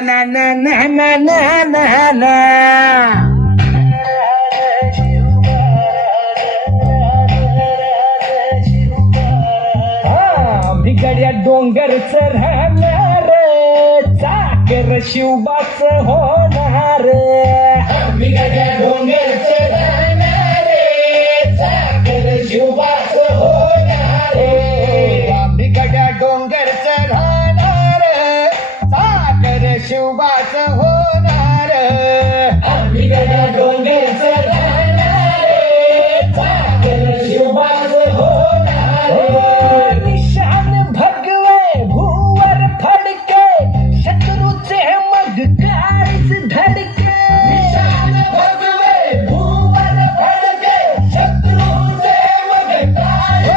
ना ना ना ना ना ना ना ना. भिगड्या डोंगरच राहणार, चाकर शिवबाच होणार. भिगड्या डोंगरच राहणार, चाकर शिवबाच होणार. भिगड्या डोंगरच राहणार, चाकर शिवबाच होणार. भिगड्या डोंगरच राहणार, चाकर शिवबाच होणार. निशान भगवे भूवर फडके, शत्रूचे मग काळीच धडके. निशान भगवे भूवर फडके, शत्रूचे मग काळीच.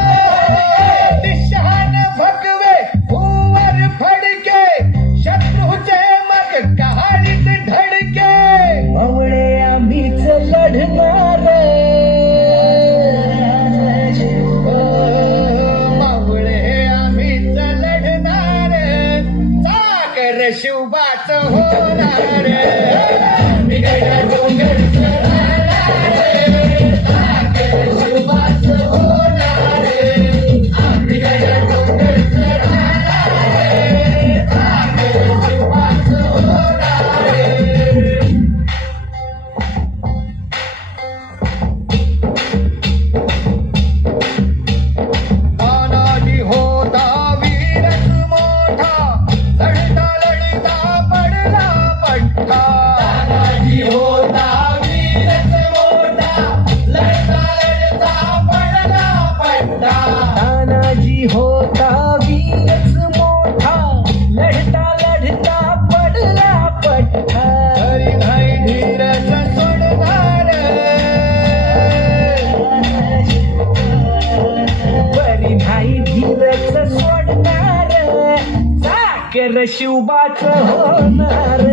निशान भगवे भूवर फडके, शत्रूचे मग काळीच धडके. मवळे आम्हीच लढणार, शिवबाच होणार. भिगड्या डोंगरच राहणार, चाकर शिवबाच होणार. भिगड्या डोंगरच राहणार, चाकर शिवबाच होणार. तानाजी होता वीरच मोठा, लढता लढता पडला पट्टा. तानाजी होता वीरच मोठा, लढता लढता पडला पट्टा. तानाजी होता वीरच मोठा, लढता लढता पडला पट्टा. तरी नाही धीरच सोडणार, तरी नाही धीरच सोडणार. चाकर शिवबाच होणार.